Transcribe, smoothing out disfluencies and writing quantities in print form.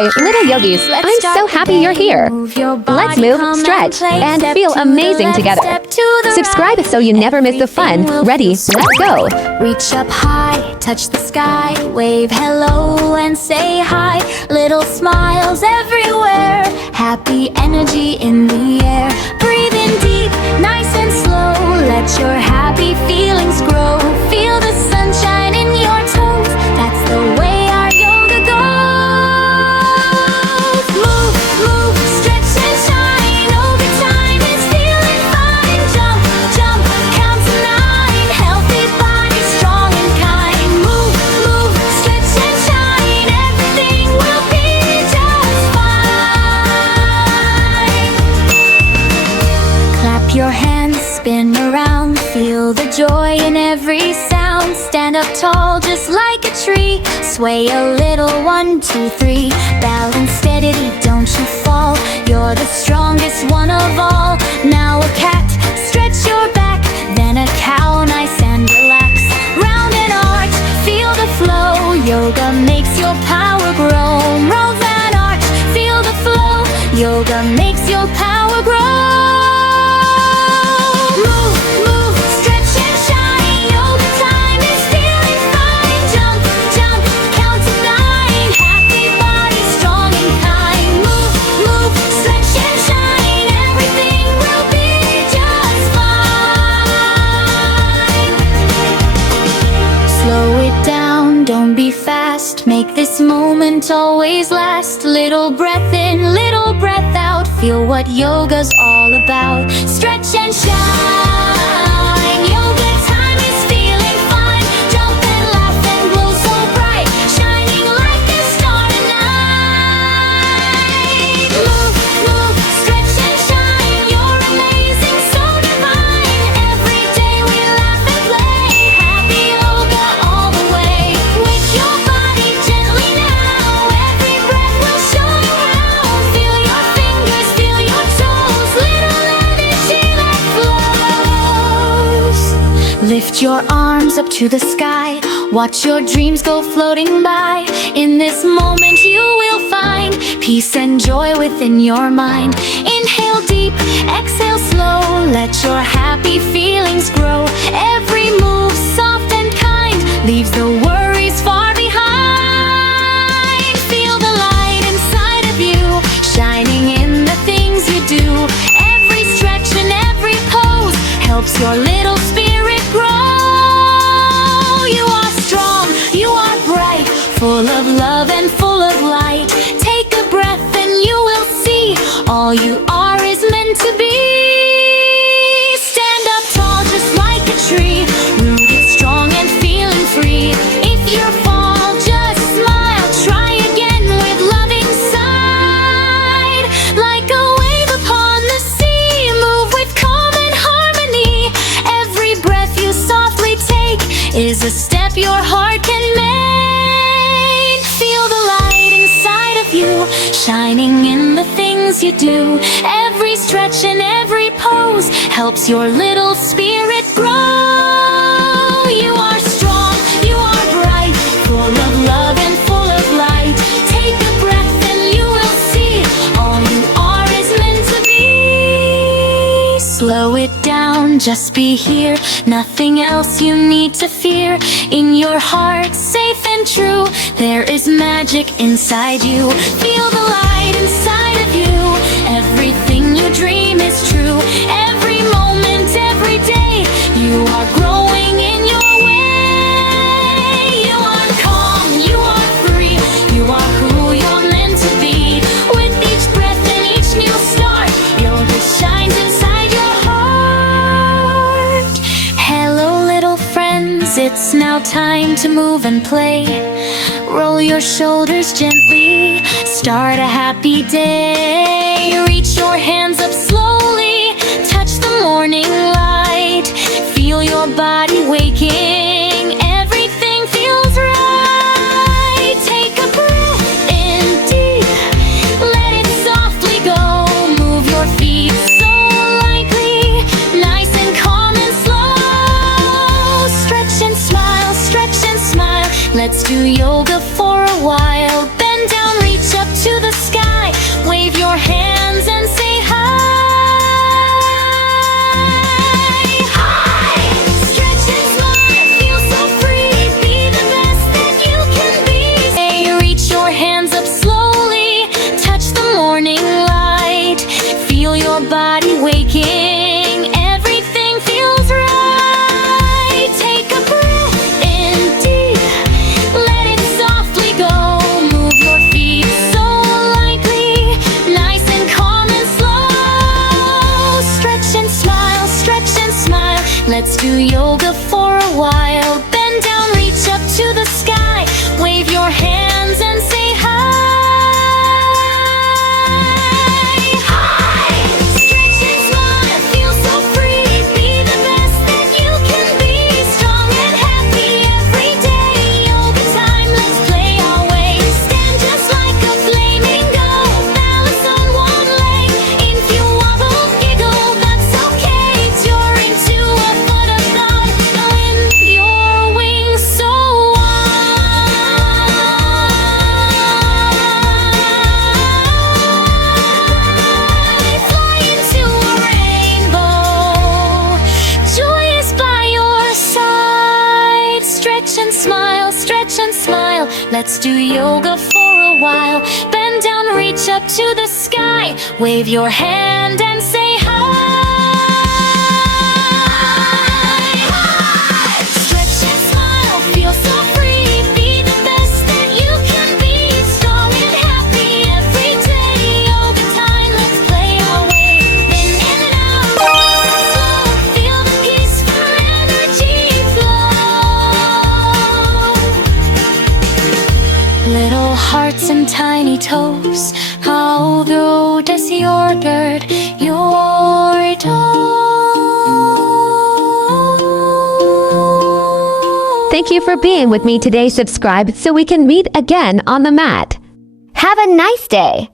Hi, little yogis. I'm so happy you're here. Let's move, stretch, and feel amazing together. Subscribe so you never miss the fun. Ready, let's go. Reach up high, touch the sky, wave hello and say hi. Little smiles everywhere, happy energy in the air. Breathe in deep, nice and slow, let your happy feelings grow. Feel the sunshine in your toes, that's the way our yoga goes. Move, move, stretch and shine, over time it's feeling fine. Jump, jump, count to 9, healthy body, strong and kind. Move, move, stretch and shine, everything will be just fine. Clap your hands, spin around, feel the joy in every sound. Stand up tall just like a tree, sway a little, 1, 2, 3. Balance steadily, don't you fall, you're the strongest one of all. Now a cat, stretch your back, then a cow, nice and relax. Round and arch, feel the flow, yoga makes your power grow. Roll that arch, feel the flow, yoga makes your power grow. Move, move, stretch and shine, yoga time is feeling fine. Jump, jump, count to 9, happy body, strong and kind. Move, move, stretch and shine, everything will be just fine. Slow it down, don't be fast, make this moment always last. Little breath in, little breath out, feel what yoga's all about. Stretch and shine, yoga time is feeling fine. Jump and laugh and glow so bright, shining like a star tonight. Move, move, stretch and shine, you're amazing, so divine. Every day we laugh and play, happy yoga all the way. Wake your body gently now, every breath will show you how. Feel your fingers, feel your toes, little energy that flows. Lift your arms up to the sky, watch your dreams go floating by. In this moment you will find peace and joy within your mind. Inhale deep, exhale slow, let your happy feelings grow. Every move soft and kind, leaves the worries far behind. Feel the light inside of you, shining in the things you do. Every stretch and every pose helps your little spirit grow. You are strong, you are bright, full of love and full of light. Take a breath and you will see, all you are is meant to be. Stand up tall just like a tree, rooted strong and feeling free. If you fall, just smile, try again with loving side. Like a wave upon the sea, move with calm and harmony. Every breath you softly take is a step your heart can make. Feel the light inside of you, shining in the things you do. Every stretch and every pose helps your little spirit grow. You are strong, you are bright, full of love and full of light. Take a breath and you will see, all you are is meant to be. Slow it down, just be here, nothing else you need to fear. In your heart, safe and true, there is magic inside you. Feel the light inside of you, everything you dream is true. Every moment, every day, you are growing in your way. You are calm, you are free, you are who you're meant to be. With each breath and each new start, yoga shines inside your heart. Hello little friends, it's now time to move and play. Roll your shoulders gently, start a happy day. Reach your hands up slowly, touch the morning light. Feel your body waking, everything feels right. Take a breath in deep, let it softly go. Move your feet so lightly, nice and calm and slow. Stretch and smile, stretch and smile, let's do yoga for a while. Bend down, reach up to Let's do yoga for a while. Bend down, reach up to the sky. Wave your hand and say hi. Stretch and smile, feel so free. Be the best that you can be. Strong and happy every day. Yoga time, let's play our way. Then in and out, slow. Feel the peaceful energy flow. Little hearts and tiny toes. How does your bird, your toe? Thank you for being with me today. Subscribe so we can meet again on the mat. Have a nice day.